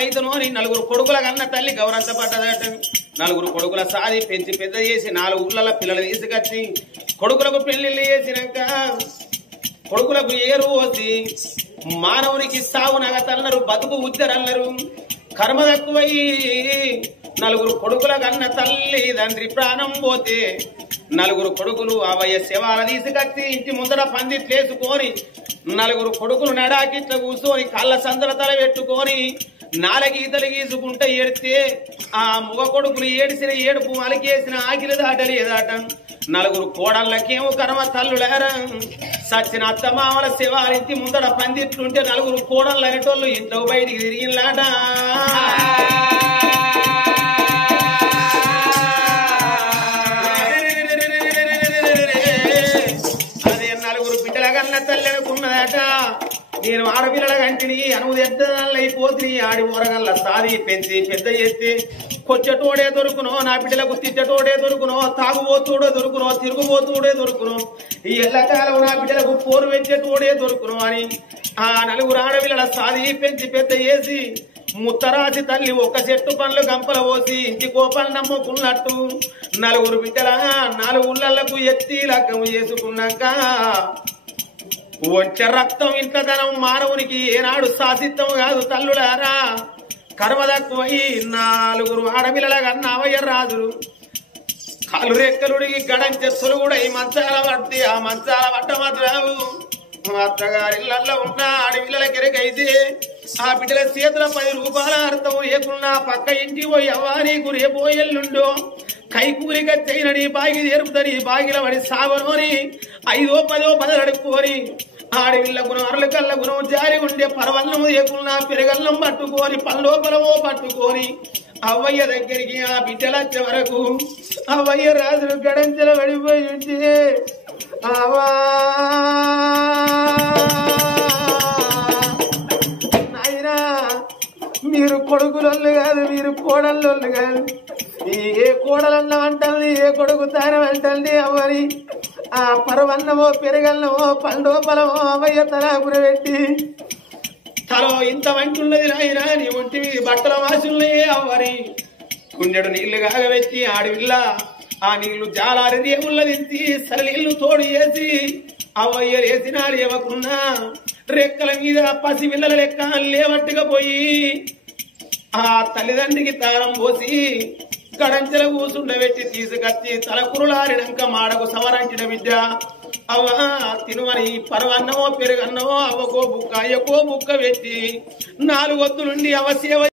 రైతును అని నలుగురు కొడుకుల కన్న తల్లి గౌరవించబడ్డదట. నలుగురు కొడుకుల సాది పెంచి పెద్ద చేసి 4 ఊర్ల పిల్లలు తీసుకొచ్చి కొడుకులకు పెళ్లిళ్ళు చేసినాక కొడుకులకు ఏరు పోసి మానవునికి సాగు నగతన్నారు, బతుకు ఉద్దరన్నారు. కర్మ తక్కువయి నలుగురు కొడుకుల కన్న తల్లి తండ్రి ప్రాణం పోతే నలుగురు కొడుకులు అవయ్య శవాల తీసుకొచ్చి ఇంటి ముందర పందిట్లేసుకొని నలుగురు కొడుకులు నడాకిట్ల కూర్చొని కళ్ళ సందల తల పెట్టుకొని 4 గీతలు గీసుకుంటే ఏడితే ఆ ముగ కొడుకులు ఏడిసిన ఏడుపు అలికేసిన ఆకిలి దాటలేదాట. నలుగురు కోడళ్ళకేమో కర్మ తల్లులారా సచ్చిన అత్తమామల శివారింటి ముందర పందిట్లుంటే నలుగురు కోడళ్ళు అనేటోళ్ళు ఇంట్లో బయటికి తిరిగిలాట. అదే నలుగురు బిడ్డల కన్నా తల్లి అనుకున్నదట. నేను ఆడపిల్లల కంటిని అనుదెద్దైపోతుంది ఆడి ఊరగల్ల సాది పెంచి పెద్ద చేస్తే కొచ్చటోడే దొరుకునో, నా బిడ్డలకు తిట్టటోడే దొరుకునో, తాగుబోతుడే దొరుకునో, తిరుగుబోతుడే దొరుకునో, ఈ ఎల్లకాలం నా బిడ్డలకు పోరు వెచ్చేటోడే దొరుకునో అని ఆ నలుగురు ఆడపిల్లల సాది పెంచి పెద్ద చేసి ముత్తరాసి తల్లి ఒక చెట్టు పండ్లు గంపల పోసి ఇంటి కోపాలు నమ్ముకున్నట్టు నలుగురు బిడ్డల 4 ఊళ్ళకు ఎత్తి లగ్గం చేసుకున్నాక వచ్చే రక్తం ఇంట్లదనం మానవునికి ఏనాడు శాసిత్తం కాదు తల్లులారా. కర్మ తక్కువయి 4 ఆడపిల్లల కన్నా అవయ్య రాజులు కాలు రెక్కలుడికి గడంచె సొలుగుడై మంచాల పడితే ఆ మంచాల పట్ట మాత్రం అత్తగారిళ్లలో ఉన్న ఆడపిల్లలకెరకైతే ఆ బిడ్డల చేతుల 10 రూపాయల అర్థం ఏకున్నా పక్క ఇంటికి పోయి అవ్వాని రేపోయెల్లుండో కైకూరిగా చేయనని బాగి తెరుపుతని బాగిల పడి సావనోని 5 10 10 అడుక్కొని ఆడవిళ్ళ గుణం అరల కళ్ళ గుణం జారి ఉండే పరవన్నం ఏకున్నా పెరగల్లం పట్టుకొని పల్లోపలమో పట్టుకొని అవ్వయ్య దగ్గరికి ఆ బిడ్డలచ్చే వరకు అవ్వయ్య రాజులు గడంచెల పడిపోయి ఉంటే అవా నాయనా మీరు కొడుకులొల్లు కాదు, మీరు కోడళ్ళొల్లు కాదు. ఏ కోడలన్నం అంటుంది, ఏ కొడుకు తానం అంటుంది అవ్వని ఆ పరవన్నమో పెరగన్నమో పండోపలమో అవయ్య తలా గురబెట్టి తలో ఇంత వంటున్నది నాయన నీ ఒంటి బట్టల వాసులున్నాయే అవ్వని కుండెడు నీళ్లు కాగబెట్టి ఆడవిల్ల ఆ నీళ్లు జాలారి దేవుళ్ళ దించి సరళీళ్లు తోడు చేసి అవయ్య లేసినా లేవకున్నా రెక్కల మీద పసి పిల్లల లెక్క లేవట్టుగా పోయి ఆ తల్లిదండ్రికి తాళం పోసి గడంచెల కూసుండబెట్టి తీసుకొచ్చి తలకురులారినాక మాడకు సవరించిన విద్య అవ్వ తినువని పరవన్నమో పెరుగన్నమో అవ్వకో బుక్క అయ్యకో బుక్క పెట్టి 4 వద్దులుండి అవసేవ